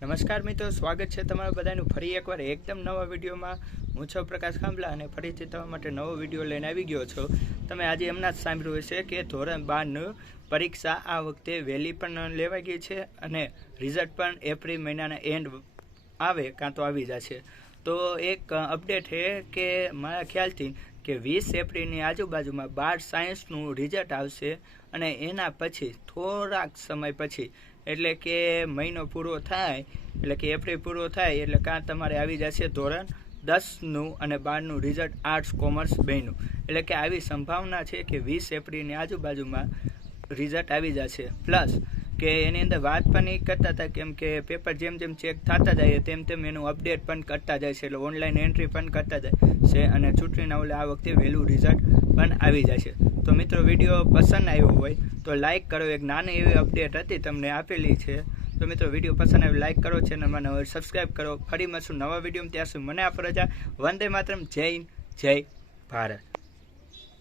નમસ્કાર મિત્રો, સ્વાગત છે તમારા બધાનું ફરી એકવાર એકદમ નવા વિડીયોમાં। હું છું પ્રકાશ ખાંભલા અને ફરીથી તમારા માટે નવો વિડીયો લઈને આવી ગયો છો। તમે આજે હમણાં જ સાંભળ્યું હશે કે ધોરણ 12ની પરીક્ષા આ વખતે વહેલી પણ લેવાઈ ગઈ છે અને રિઝલ્ટ પણ એપ્રિલ મહિનાના એન્ડ આવે કાં તો આવી જશે। તો એક અપડેટ છે કે મારા ખ્યાલથી કે 20 એપ્રિલની આજુબાજુમાં 12 સાયન્સનું રિઝલ્ટ આવશે અને એના પછી થોડાક સમય પછી એટલે કે મહિનો પૂરો થાય એટલે કે એપ્રિલ પૂરો થાય એટલે કાં તમારે આવી જશે ધોરણ 10નું અને 12નું રિઝલ્ટ આર્ટ્સ કોમર્સ બેયનું। એટલે કે આવી સંભાવના છે કે 20 એપ્રિલની આજુબાજુમાં રિઝલ્ટ આવી જશે। પ્લસ કે એની અંદર વાત પણ એ કરતા હતા કેમ કે પેપર જેમ જેમ ચેક થતા જાય તેમ તેમ એનું અપડેટ પણ કરતા જાય છે, એટલે ઓનલાઈન એન્ટ્રી પણ કરતા જાય છે અને ચૂંટણીના ઓલે આ વખતે વહેલું રિઝલ્ટ પણ આવી જશે। તો મિત્રો, વિડીયો પસંદ આવ્યો હોય તો લાઇક કરો। એક નાની એવી અપડેટ હતી તમને આપેલી છે। તો મિત્રો, વિડીયો પસંદ આવે લાઇક કરો, ચેનલમાં નવા સબસ્ક્રાઈબ કરો। ફરી મળશું નવા વિડીયોમાં, ત્યાં સુધી મને આપો રજા। વંદે માતરમ, જય હિન્દ, જય ભારત।